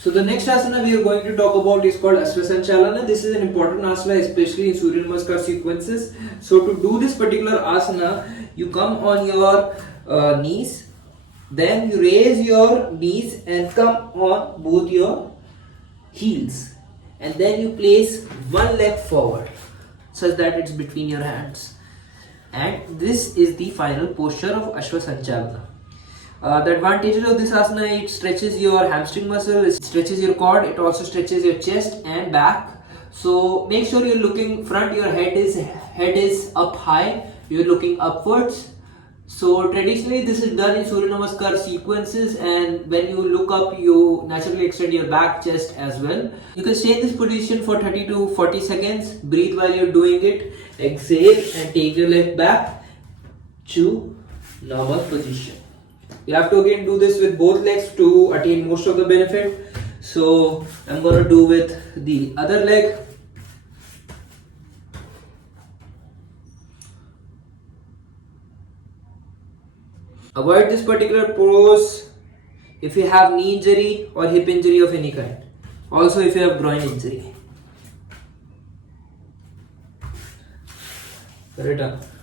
So the next asana we are going to talk about is called Ashwa Sanchalana. This is an important asana, especially in Surya Namaskar sequences. So to do this particular asana, you come on your knees, then you raise your knees and come on both your heels, and then you place one leg forward such that it's between your hands, and this is the final posture of Ashwa Sanchalana. The advantages of this asana: it stretches your hamstring muscle, it stretches your quad, it also stretches your chest and back. So make sure you're looking front, your head is up high, you're looking upwards. So traditionally this is done in Surya Namaskar sequences, and when you look up you naturally extend your back, chest as well. You can stay in this position for 30 to 40 seconds, breathe while you're doing it, exhale and take your leg back to normal position. You have to again do this with both legs to attain most of the benefit. So I'm going to do with the other leg. Avoid this particular pose if you have knee injury or hip injury of any kind. Also if you have groin injury. Return.